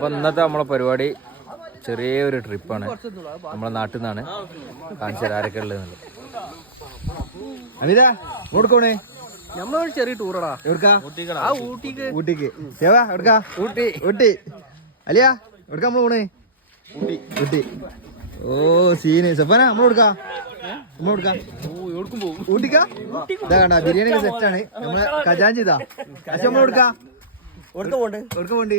അപ്പൊ ഇന്നത്തെ നമ്മളെ പരിപാടി ചെറിയൊരു ട്രിപ്പാണ്. നമ്മളെ നാട്ടിൽ നിന്നാണ് കാണിച്ചത് ആരൊക്കെ ഉള്ളത് അമിത കൊടുക്കണേ നമ്മളൊരു ചെറിയ ടൂറടാ എവിടുക്കാ? ആ ഊട്ടിക്ക്. ഊട്ടിക്ക്. ദേവാ എവിടുക്കാ? ഊട്ടി. ഊട്ടി. അലിയ എവിടുക്കാ നമ്മൾ പോണേ? ഊട്ടി. ഊട്ടി. ഓ സീന് സെപ്പന നമ്മൾ കൊടുക്കാ നമ്മൾ കൊടുക്കാ ഊട്ടിക്കാ? ഇതാ കണ്ട ബിരിയാണി ഒക്കെ സെറ്റാണ് നമ്മളെ ഖജാഞ്ചി ചെയ്താ നമ്മൾ കൊടുക്കാ പോണ്ട് എവിടേക്ക് പോണ്ടി?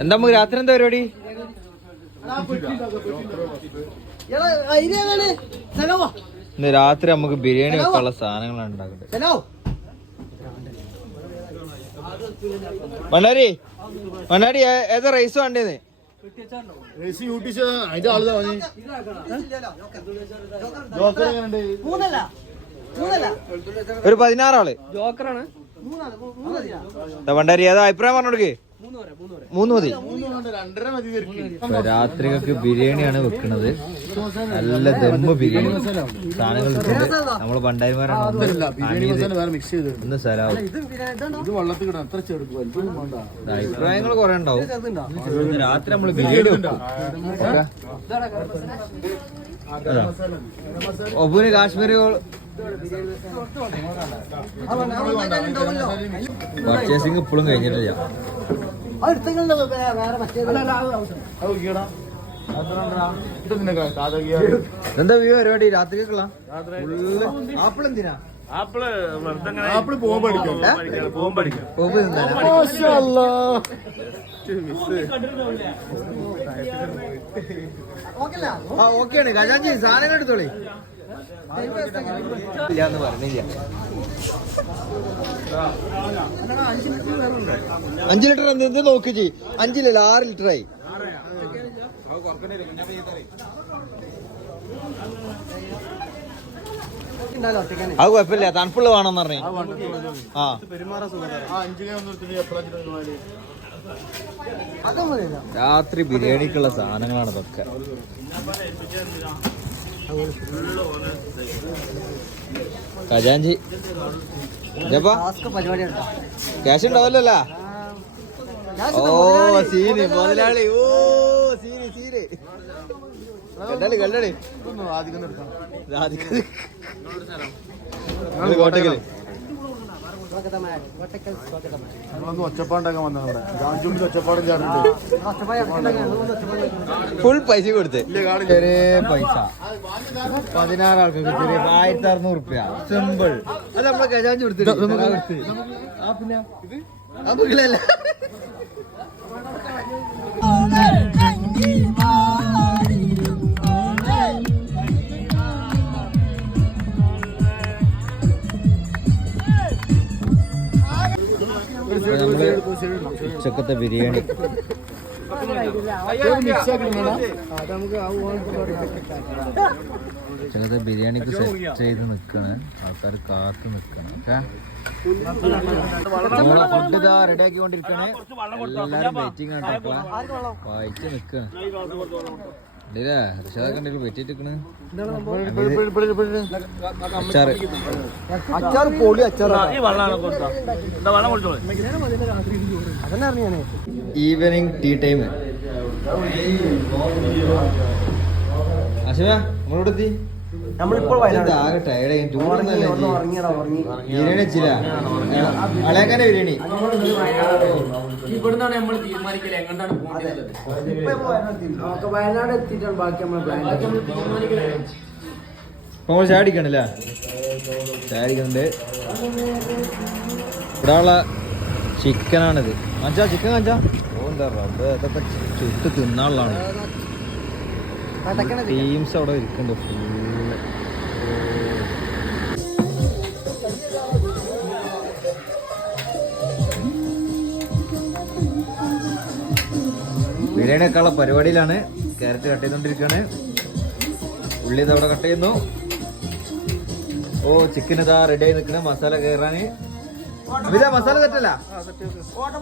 എന്താ നമുക്ക് രാത്രി എന്താ പരിപാടി? ഇന്ന് രാത്രി നമുക്ക് ബിരിയാണി വെക്കാനുള്ള സാധനങ്ങളാണ് ഉണ്ടാക്കുന്നത്. മണ്ണാരി മണ്ണാരി ഏതാ റൈസ് വേണ്ടേന്ന്? അതിന്റെ ആളുതാ മതി ജോക്കർ ഒരു പതിനാറാൾ. ജോക്കറാണ് മണ്ണാരി ഏതാ അഭിപ്രായം പറഞ്ഞോടുക്ക് മൂന്ന് മതി രാത്രികൾക്ക് ബിരിയാണിയാണ് വെക്കുന്നത്. നല്ല ദമ്മ് ബിരിയാണി സാധനങ്ങൾ നമ്മൾ നമ്മൾ പണ്ടാരിമാരാണ് ഒന്ന് സലാവും. അഭിപ്രായങ്ങൾ കുറെ ഉണ്ടാവും. രാത്രി നമ്മൾ ബിരിയാണി വെക്കും. ഒബുന് കാശ്മീരി പർച്ചേസിങ് ഇപ്പോഴും കഴിഞ്ഞിട്ടില്ല. കാതകിയ. എന്താ വ്യൂ പരിപാടി? രാത്രിക്കുള്ള ആപ്പിൾ എന്തിനാ? ആപ്പിൾ ആപ്പിൾ പോകുമ്പോ ഓക്കെയാണ് ഗജാജി സാധനങ്ങൾ എടുത്തോളി. ഇല്ലാന്ന് പറഞ്ഞില്ല. അഞ്ചു ലിറ്റർ എന്ത് നോക്ക് ചെയ് അഞ്ചു അഞ്ചിലല്ല ആറ് ലിറ്റർ ആയി. അത് കുഴപ്പമില്ല തണുപ്പുള്ള വേണമെന്ന് പറഞ്ഞു. ആ. രാത്രി ബിരിയാണിക്കുള്ള സാധനങ്ങളാണ് ഇതൊക്കെ. ഇതപ്പാ? ക്യാഷ് ഉണ്ടാവല്ലോ ഓ സീന് മുതലാളി. ഓ സീന് സീന്. കണ്ടാളി ഇതൊന്നും ആദ്യം കോട്ടക്കൽ. നമ്മളൊന്ന് ഒച്ചപ്പാടൊക്കെ വന്നാണ് ഇവിടെ. ജാൻജൂമിൽ ഒച്ചപ്പാടും ചേർന്നിട്ട് ഫുൾ പൈസ കൊടുത്ത്. ചെറിയ പൈസ. പതിനാറ് ആൾക്ക് ചെറിയ ആയിരത്തി അറുന്നൂറ് റുപ്യ. സിമ്പിൾ. അത് നമ്മളെ ഗജാഞ്ച് കൊടുത്തിട്ട് ആ പിന്നെ? ആ ബുക്കിലല്ല ഉച്ചക്കത്തെ ബിരിയാണി. ഉച്ചക്കത്തെ ബിരിയാണിക്ക് സെറ്റ് ചെയ്ത് നിക്കാണ്. ആൾക്കാർ കാത്ത് നിൽക്കണം ഫുഡ് ഇതാ എല്ലാരും വെയിറ്റിംഗ് ആണ് വായിച്ച് നിക്കാണ്. അച്ചാർ പൊളി അച്ചാർ അതന്നെ ഈവനിങ് ടീ ടൈം അശിവ നമ്മളോട് എത്തി നമ്മളിപ്പോൾ ബിരിയാണി ഇവിടുന്നാണ് നമ്മൾ എങ്ങോട്ടാണ് വയനാട് എത്തിയിട്ടാണ് ബാക്കി നമ്മൾ ഇവിടെ ഉള്ള ചിക്കനാണിത് അഞ്ചാ ചിക്കൻ അഞ്ചാ ഓ എന്താ റബ്ബ് ഇതൊക്കെ ചുട്ട് തിന്നാനുള്ളതാണ്. ടീംസ് അവിടെ ഇരിക്കുന്നുണ്ട് ഫുള്ള് ബിരിയാണി ഒക്കെ ഉള്ള പരിപാടിയിലാണ് ക്യാരറ്റ് കട്ട് ചെയ്തോണ്ടിരിക്കാണ്. ഉള്ളി ഇതവിടെ കട്ട് ചെയ്യുന്നു. ഓ ചിക്കൻ ഇതാ റെഡി ആയി നിൽക്കണ. മസാല കയറാന്. മസാല തെറ്റല്ല?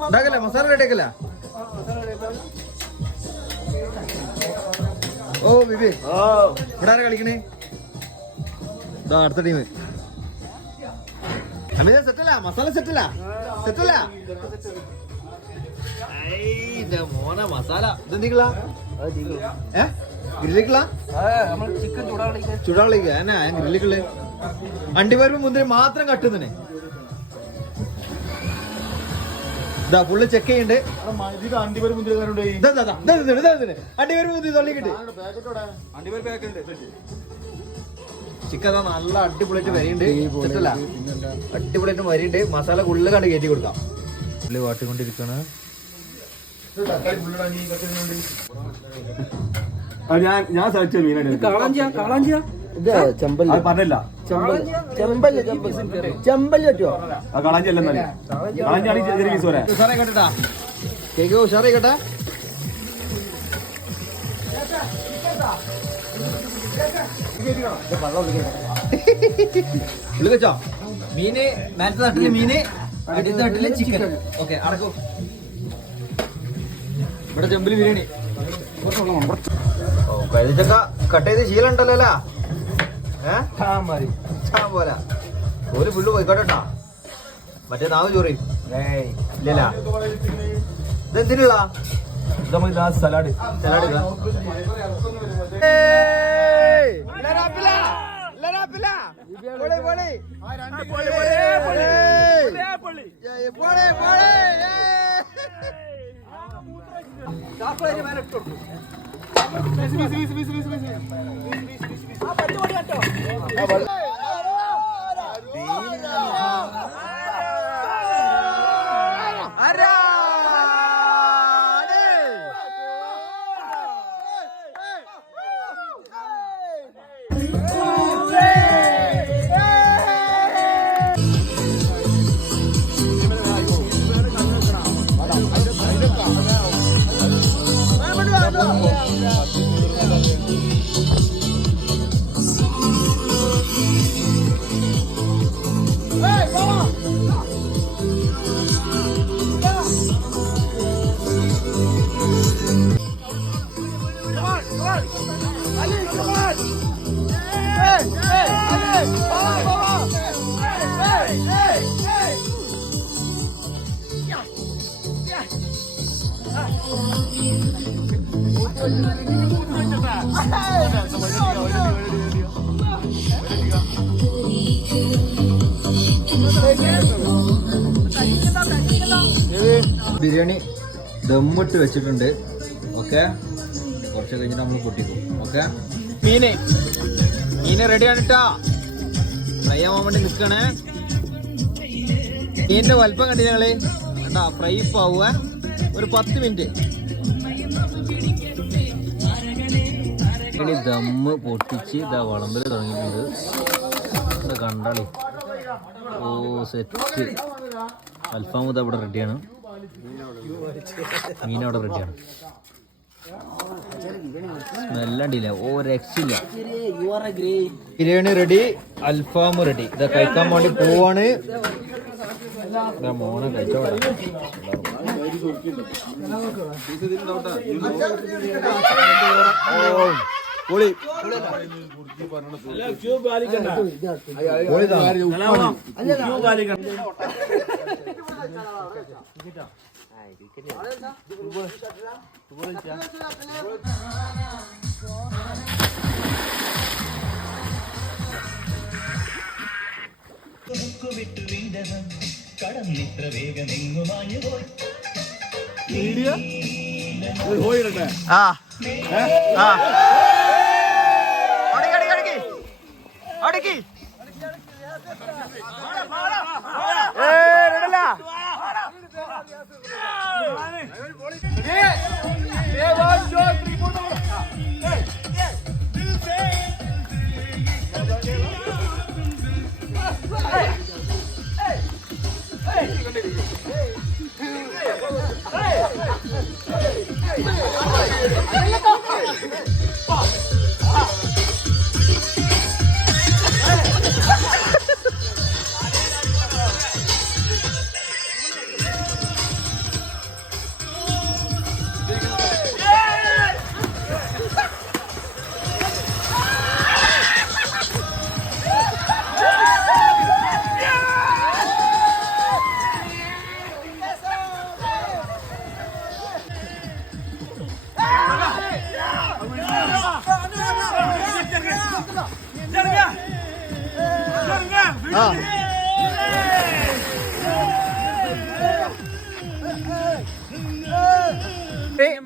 ഉണ്ടാക്കല്ല? മസാല റെഡി ആക്കല്ല? ഓ ബിബി ഇവിടെ ആരാ കളിക്കണേ? ഇതാ അടുത്ത ടീം അമിത സെറ്റല്ല മസാല സെറ്റല്ല സെറ്റല്ല മോനെ മസാല. ഇതെന്തിക്കളാ ഏ? ഗ്രില്ലിക്കളാ ചിക്കൻ ചൂടാളിക്ക് ചുടാളിക്ക് എന്നാ ഗ്രില്ലിക്കൾ അണ്ടിപരിപ്പ് മുന്തിരി മാത്രം കട്ടുന്നേ ഇതാ ഫുള്ള് ചെക്ക് ചെയ്യണ്ട്. അണ്ടിപരിപ്പ് മുന്തിരി തള്ളിക്കിട്ട്. ചിക്കൻ നല്ല അടിപൊളിയായിട്ട് വരിയുണ്ട് അടിപൊളിയായിട്ട് വരിയുണ്ട് മസാല ഉള്ളിൽ കണ്ട് കയറ്റി കൊടുക്കാം. ഉള്ളി വാട്ടിക്കൊണ്ടിരിക്കാണ്. ഞാൻ ഞാൻ സെലക്ട് ചെയ്ത മീനാണ് ചെമ്പല്ല കാളാഞ്ചിയ ഇത് ചെമ്പല്ലി. പറഞ്ഞില്ല. ചെമ്പല്ല. ചെമ്പല്ല ആ കളാഞ്ചി അല്ല എന്നാൽ. ചെറിയ പീസ് വരാം കേട്ടാ കേക്ക് ഉഷാറായി കേട്ടാ. മീന് മാറ്റ നാട്ടിലെ മീന് അടിത്ത തട്ടിൽ ചിക്കൻ ഓക്കെ അടക്കൂ. ഇവിടെ ചെമ്പിൽ ബിരിയാണി. ഓ കഴിച്ചക്ക കട്ട് ചെയ്ത് ശീലം ഉണ്ടല്ലോ അല്ലേ ഏഹ് പോരാ ഒരു പുള്ളു പോയിക്കോട്ടെട്ടാ. മറ്റേ നാവ് ചോറി. ഇല്ലല്ല. ഇതെന്തിനുള്ള? സലാഡ്. സലാഡ്! പൊളി, പൊളി! ഏയ്, പൊളി, പൊളി! ഏയ്! ബിരിയാണി ദമ്മിട്ട് വെച്ചിട്ടുണ്ട്. ഓക്കെ? കുറച്ച് കഴിഞ്ഞിട്ട് നമ്മൾ പൊട്ടിക്കും. ഓക്കെ? മീന്. മീന് റെഡിയാണ് കേട്ടാ ഫ്രൈ ആവാൻ വേണ്ടി നിൽക്കണേ മീനിന്റെ വലുപ്പം കണ്ടില്ല ഞങ്ങൾ കണ്ടാ? ഫ്രൈ ഒരു പത്ത് മിനിറ്റ്. ഇനി ദമ്മ് പൊട്ടിച്ച് ഇതാ വളമ്പൽ തുടങ്ങിയിട്ടുണ്ട്. കണ്ടാളി. ഓ സെറ്റ് അൽഫാം ഇതാ ഇവിടെ റെഡിയാണ് മീൻ അവിടെ റെഡിയാണ് സ്മെല്ലണ്ടില്ല ഓ രക്ഷയില്ല ബിരിയാണി റെഡി അൽഫാം റെഡി ഇതാ കഴിക്കാൻ വേണ്ടി പോവാണ്. മോനെ കഴിച്ചോട്ടെ ഓ. പൊളി പൊളിതാ ആ. ആ. അടക്കി ഏ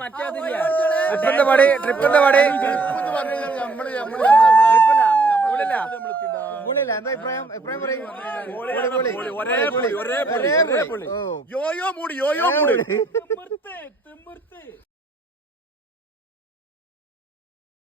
ആ ട്രിപ്പിന്റെ പടി? ട്രിപ്പിന്റെ പടി? നമ്മൾ നമ്മൾ ഉള്ളില്ല ഉള്ളില്ല എന്താ അഭിപ്രായം? അഭിപ്രായം പറയും. ഒരേ പുളി ഒരേ പുളി ഒരേ പുളി. ഓ. യോയോ മൂടി യോയോ മൂടി.